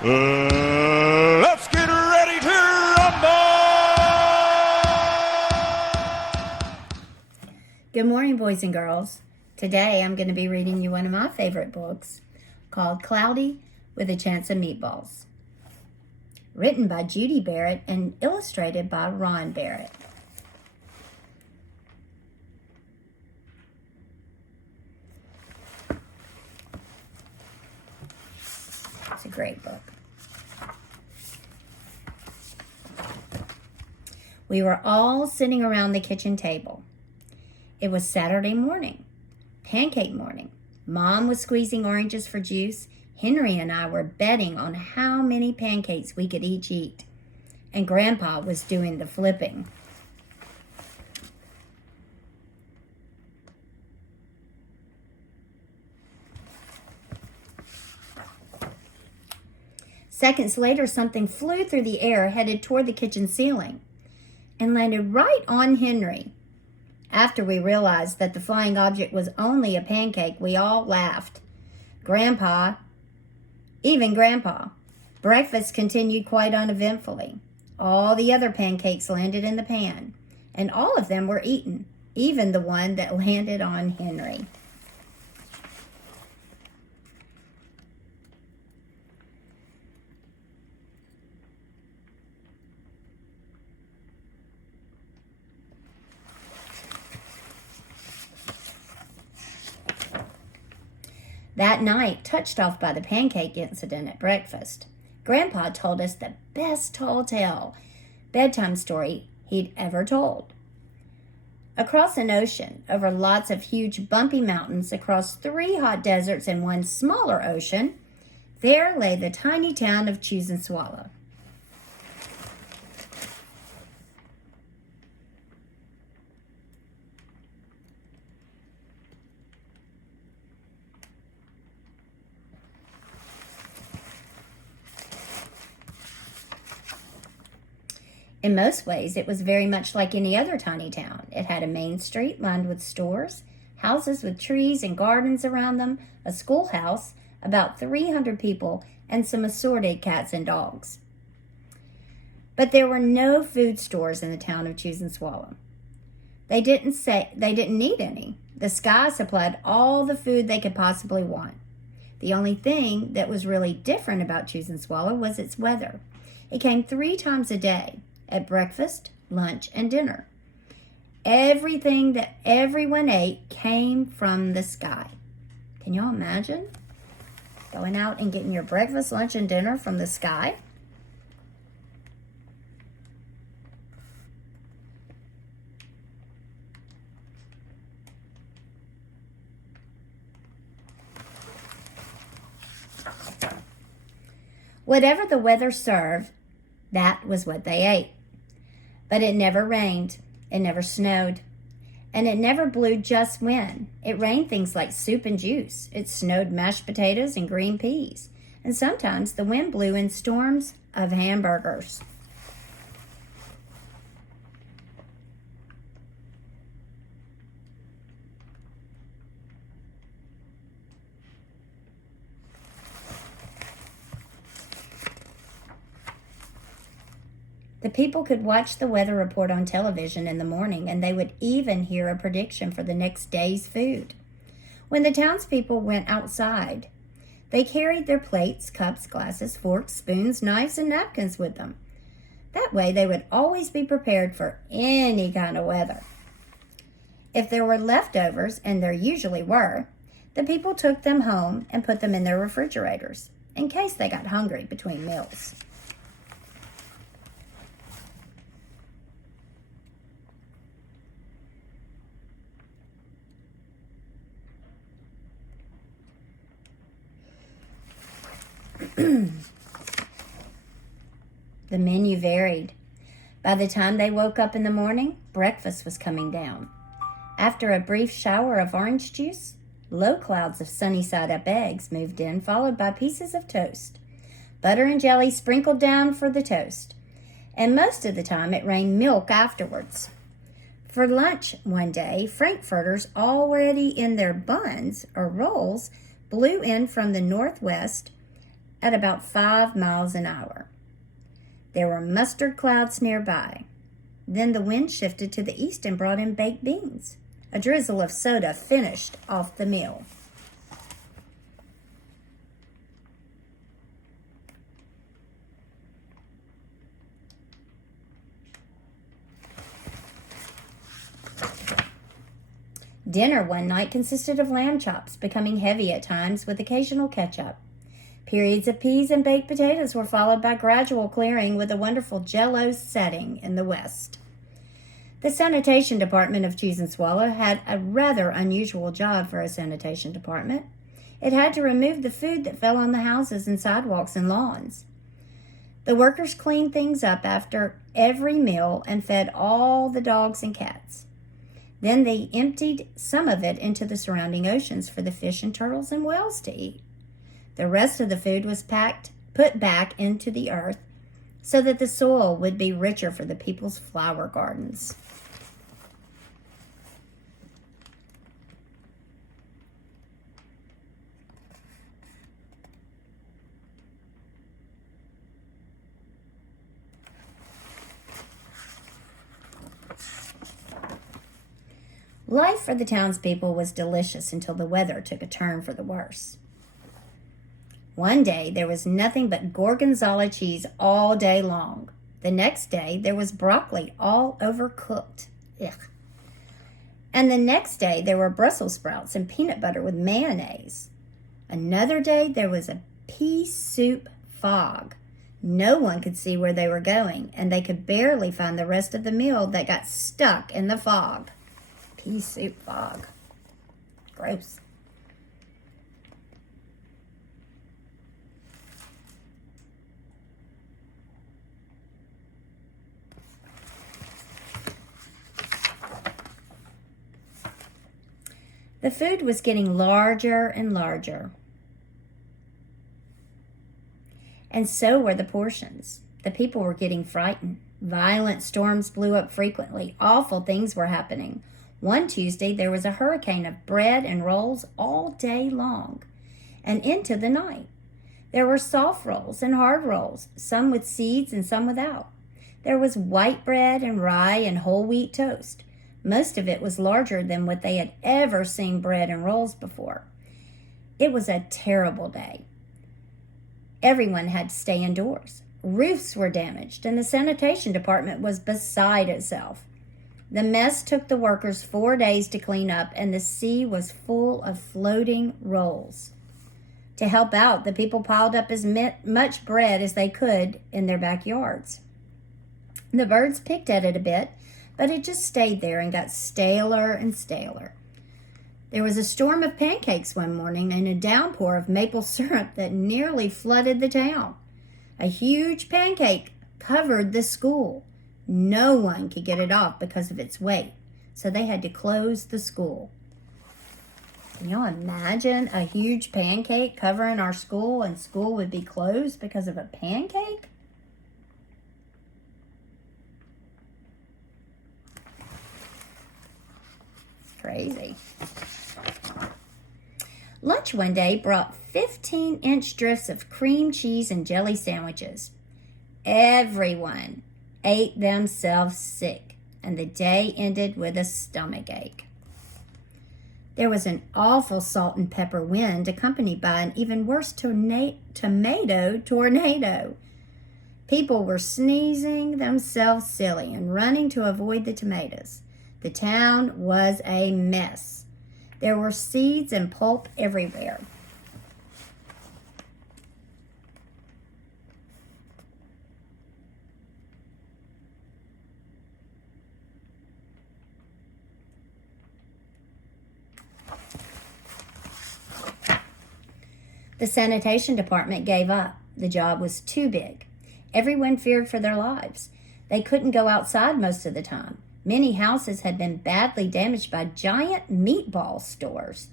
Let's get ready to rumble! Good morning, boys and girls. Today I'm going to be reading you one of my favorite books called Cloudy with a Chance of Meatballs. Written by Judy Barrett and illustrated by Ron Barrett. It's a great book. We were all sitting around the kitchen table. It was Saturday morning, pancake morning. Mom was squeezing oranges for juice. Henry and I were betting on how many pancakes we could each eat. And Grandpa was doing the flipping. Seconds later, something flew through the air, headed toward the kitchen ceiling, and landed right on Henry. After we realized that the flying object was only a pancake, we all laughed. Even Grandpa. Breakfast continued quite uneventfully. All the other pancakes landed in the pan, and all of them were eaten, even the one that landed on Henry. That night, touched off by the pancake incident at breakfast, Grandpa told us the best tall tale bedtime story he'd ever told. Across an ocean, over lots of huge bumpy mountains, across 3 hot deserts and 1 smaller ocean, there lay the tiny town of Choose and Swallow. In most ways, it was very much like any other tiny town. It had a main street lined with stores, houses with trees and gardens around them, a schoolhouse, about 300 people, and some assorted cats and dogs. But there were no food stores in the town of Choose and Swallow. They didn't need any. The sky supplied all the food they could possibly want. The only thing that was really different about Choose and Swallow was its weather. It came 3 times a day, at breakfast, lunch, and dinner. Everything that everyone ate came from the sky. Can y'all imagine going out and getting your breakfast, lunch, and dinner from the sky? Whatever the weather served, that was what they ate. But it never rained, it never snowed, and it never blew just when. It rained things like soup and juice. It snowed mashed potatoes and green peas. And sometimes the wind blew in storms of hamburgers. The people could watch the weather report on television in the morning, and they would even hear a prediction for the next day's food. When the townspeople went outside, they carried their plates, cups, glasses, forks, spoons, knives, and napkins with them. That way, they would always be prepared for any kind of weather. If there were leftovers, and there usually were, the people took them home and put them in their refrigerators, in case they got hungry between meals. The menu varied. By the time they woke up in the morning, breakfast was coming down. After a brief shower of orange juice, low clouds of sunny-side-up eggs moved in, followed by pieces of toast. Butter and jelly sprinkled down for the toast. And most of the time it rained milk afterwards. For lunch one day, frankfurters already in their buns or rolls blew in from the northwest at about 5 miles an hour. There were mustard clouds nearby. Then the wind shifted to the east and brought in baked beans. A drizzle of soda finished off the meal. Dinner one night consisted of lamb chops, becoming heavy at times with occasional ketchup. Periods of peas and baked potatoes were followed by gradual clearing with a wonderful jello setting in the west. The sanitation department of Cheese and Swallow had a rather unusual job for a sanitation department. It had to remove the food that fell on the houses and sidewalks and lawns. The workers cleaned things up after every meal and fed all the dogs and cats. Then they emptied some of it into the surrounding oceans for the fish and turtles and whales to eat. The rest of the food was put back into the earth so that the soil would be richer for the people's flower gardens. Life for the townspeople was delicious until the weather took a turn for the worse. One day there was nothing but gorgonzola cheese all day long. The next day there was broccoli all overcooked. Ugh. And the next day there were Brussels sprouts and peanut butter with mayonnaise. Another day there was a pea soup fog. No one could see where they were going, and they could barely find the rest of the meal that got stuck in the fog. Pea soup fog. Gross. The food was getting larger and larger. And so were the portions. The people were getting frightened. Violent storms blew up frequently. Awful things were happening. One Tuesday, there was a hurricane of bread and rolls all day long and into the night. There were soft rolls and hard rolls, some with seeds and some without. There was white bread and rye and whole wheat toast. Most of it was larger than what they had ever seen bread and rolls before. It was a terrible day. Everyone had to stay indoors. Roofs were damaged, and the sanitation department was beside itself. The mess took the workers 4 days to clean up, and the sea was full of floating rolls. To help out, the people piled up as much bread as they could in their backyards. The birds picked at it a bit, but it just stayed there and got staler and staler. There was a storm of pancakes one morning and a downpour of maple syrup that nearly flooded the town. A huge pancake covered the school. No one could get it off because of its weight, so they had to close the school. Can y'all imagine a huge pancake covering our school and school would be closed because of a pancake? It's crazy. Lunch one day brought 15-inch drifts of cream cheese and jelly sandwiches. Everyone ate themselves sick, and the day ended with a stomachache. There was an awful salt and pepper wind accompanied by an even worse tomato tornado. People were sneezing themselves silly and running to avoid the tomatoes. The town was a mess. There were seeds and pulp everywhere. The sanitation department gave up. The job was too big. Everyone feared for their lives. They couldn't go outside most of the time. Many houses had been badly damaged by giant meatball stores.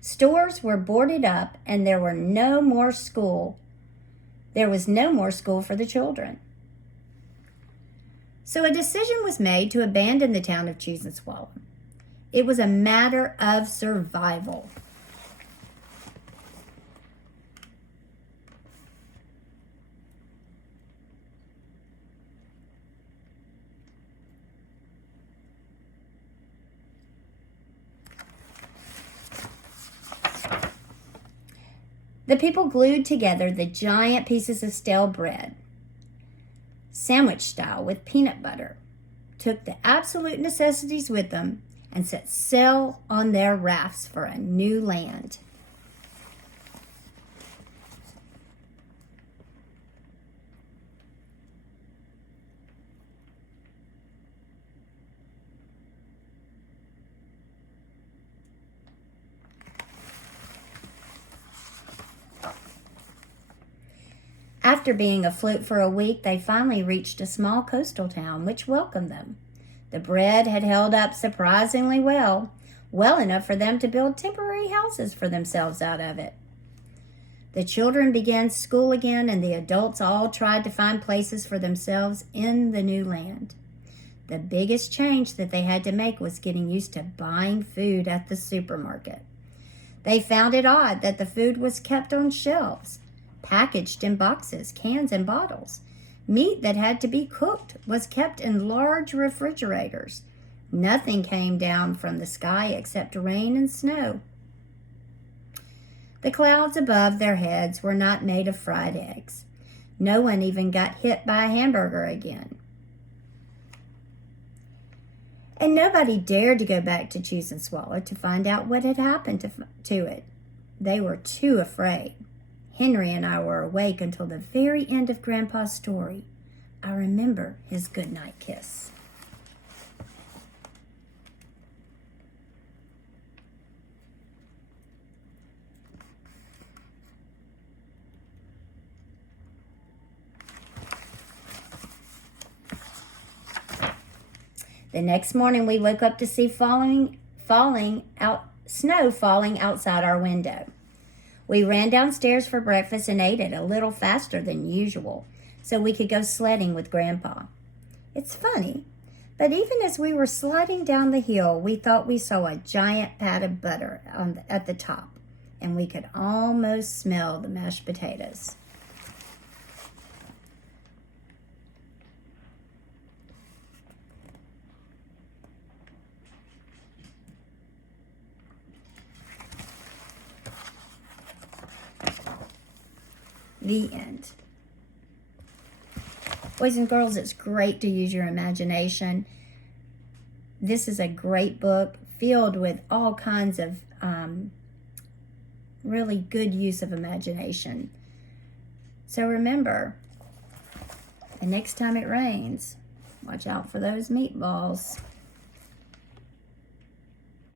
Stores were boarded up, and there was no more school for the children. So a decision was made to abandon the town of Cheese and Swallow. It was a matter of survival. The people glued together the giant pieces of stale bread, sandwich style with peanut butter, took the absolute necessities with them, and set sail on their rafts for a new land. After being afloat for a week, they finally reached a small coastal town which welcomed them. The bread had held up surprisingly well enough for them to build temporary houses for themselves out of it. The children began school again, and the adults all tried to find places for themselves in the new land. The biggest change that they had to make was getting used to buying food at the supermarket. They found it odd that the food was kept on shelves, packaged in boxes, cans, and bottles. Meat that had to be cooked was kept in large refrigerators. Nothing came down from the sky except rain and snow. The clouds above their heads were not made of fried eggs. No one even got hit by a hamburger again. And nobody dared to go back to Choose and Swallow to find out what had happened to it. They were too afraid. Henry and I were awake until the very end of Grandpa's story. I remember his goodnight kiss. The next morning we woke up to see snow falling outside our window. We ran downstairs for breakfast and ate it a little faster than usual so we could go sledding with Grandpa. It's funny, but even as we were sliding down the hill, we thought we saw a giant pat of butter at the top, and we could almost smell the mashed potatoes. The end. Boys and girls, it's great to use your imagination. This is a great book filled with all kinds of really good use of imagination. So remember, the next time it rains, watch out for those meatballs.